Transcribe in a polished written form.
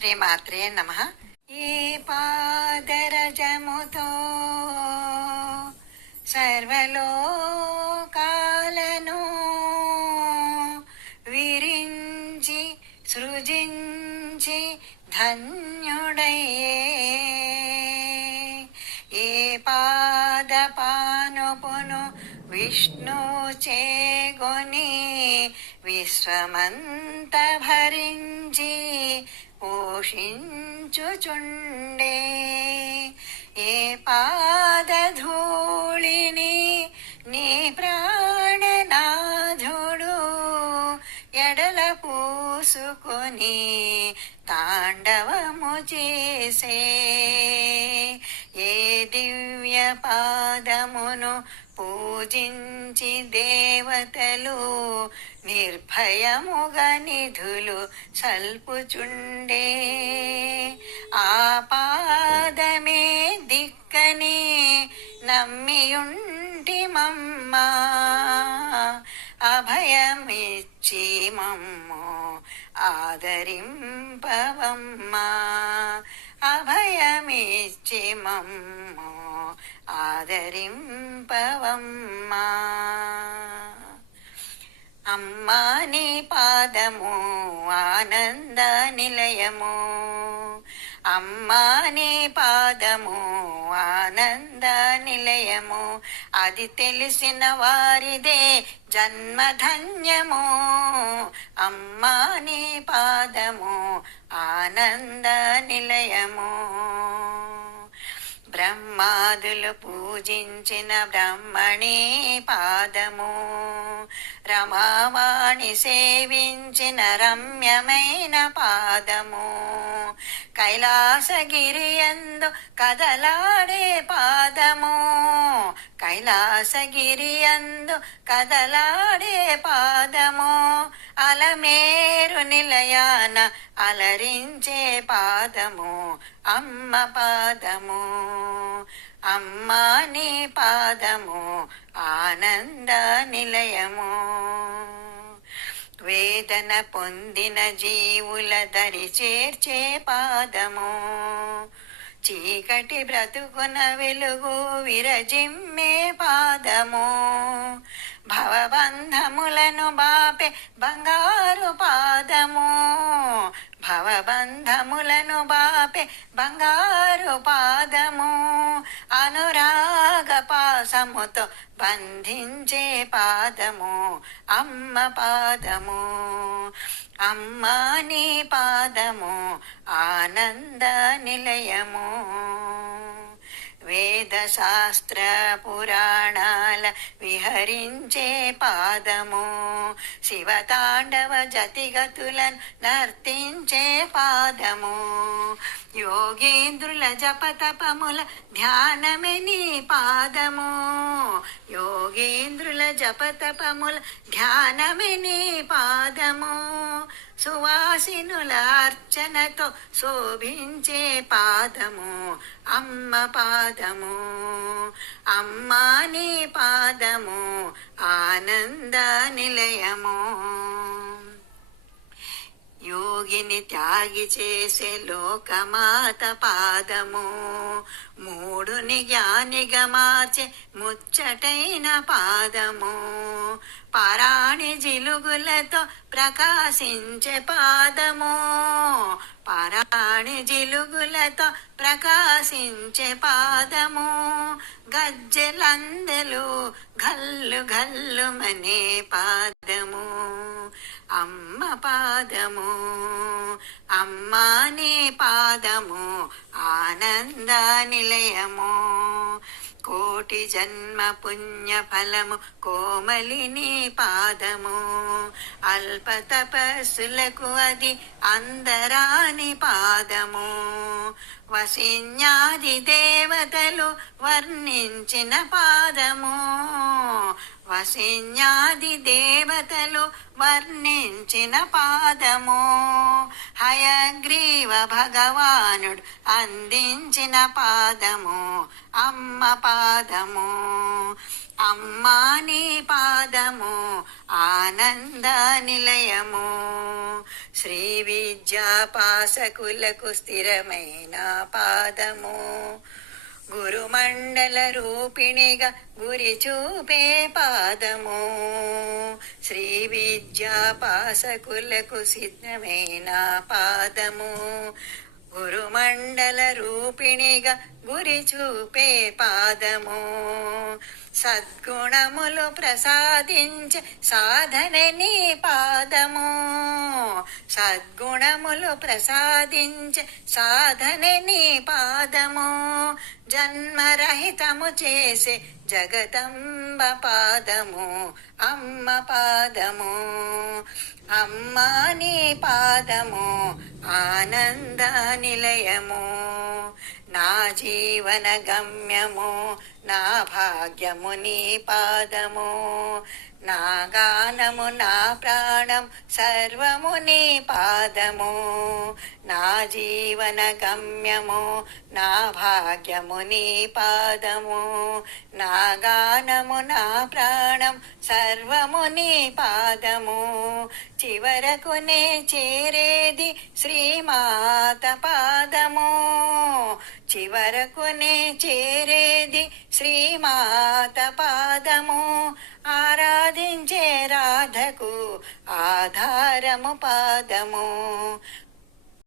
శ్రీమాత్రే నమః. ఈ పాదరజముతో సర్వలోకాలను విరించి సృజించి ధన్యుడయ్యే ఏ పాదపానుపును విష్ణు చేగొని విశ్వమంత భరించి పోషించుచుండే ఏ పాదధూళిని నీ ప్రాణనాథుడు ఎడల పూసుకొని తాండవము చేసే ఏ దివ్య పాదమును పూజించి దేవతలు నిర్భయముగా నిధులు సల్పుచుండే ఆ పాదమే దిక్కని నమ్మియుంటిమమ్మా అభయమిచ్చి మమ్ము ఆదరింపవమ్మా అభయమిచ్చి మమ్ము ఆదరింపవమ్మా అమ్మా నీ పాదము ఆనంద నిలయము అమ్మా నీ పాదము ఆనంద నిలయము అది తెలిసిన వారిదే జన్మధన్యము అమ్మా నీ పాదము ఆనంద నిలయము బ్రహ్మాదులు పూజించిన బ్రహ్మణి పాదము రమావాణి సేవించిన రమ్యమైన పాదము కైలాసగిరియందు కదలాడే పాదము కైలాసగిరియందు కదలాడే పాదము అలమేరు నిలయాన అలరించే పాదము అమ్మ పాదము అమ్మా నీ పాదము ఆనంద నిలయము వేదన పొందిన జీవుల దరి చేర్చే పాదము చీకటి బ్రతుకున వెలుగు విరజిమ్మే పాదము భవబంధములను బాపే బంగారు పాదము భవబంధములను బాపే బంగారు పాదము అనురాగ పాసముతో బంధించే పాదము అమ్మ పాదము అమ్మా నీ పాదము ఆనంద నిలయము వేద శాస్త్ర పురాణాల విహరించే పాదము శివతాండవ జతిగతులను నర్తించే పాదము యోగేంద్రుల జపతపముల ధ్యానమే నీ పాదము యోగేంద్రుల జపతపముల ధ్యానమే నీ పాదము సువాసినుల అర్చనతో శోభించే పాదము అమ్మ పాదము అమ్మా నీ పాదము ఆనంద నిలయము యోగిని త్యాగి చేసే లోకమాత పాదము మూడుని జ్ఞానిగా మార్చే ముచ్చటైన పాదము పరాణి జిలుగులతో ప్రకాశించే పాదము పరాణి జిలుగులతో ప్రకాశించే పాదము గజ్జెలందెలు గల్లు గల్లుమనే పాదము అమ్మ పాదము అమ్మా నీ పాదము ఆనంద నిలయము కోటి జన్మ పుణ్య ఫలము కోమలిని పాదము అల్ప తపస్సులకు అది అందరాని పాదము వసిన్యాది దేవతలు వర్ణించిన పాదము వసిన్యాది దేవతలు వర్ణించిన పాదము హయగ్రీవ భగవానుడు అందించిన పాదము అమ్మ పాదము. అమ్మా నీ పాదము ఆనంద నిలయము. శ్రీ విద్యాపాసకులకు స్థిరమైన పాదము. గురుమండల రూపిణిగా గురి చూపే పాదము. శ్రీ విద్యాపాసకులకు సిద్ధమైన పాదము. గురుమండల రూపిణిగా గురి చూపే పాదము. సద్గుణములు ప్రసాదించే సాధన నీ పాదము. సద్గుణములు ప్రసాదించే సాధన నీ పాదము. జన్మరహితము చేసే జగదంబ పాదము అమ్మ పాదము. అమ్మా నీ పాదము ఆనంద నిలయము. నా జీవన గమ్యము నా భాగ్యము నీ పాదము. నా గానము నా ప్రాణం సర్వము నీ పాదము. నా జీవన గమ్యము నా భాగ్యము నీ పాదము. నా గానము నా ప్రాణం సర్వము నీ పాదము. చివరకు నే చేరేది శ్రీమాత పాదము. చివరకు నే చేరేది శ్రీమాత పాదము. ఆరాధించే రాధకు ఆధారము పాదము.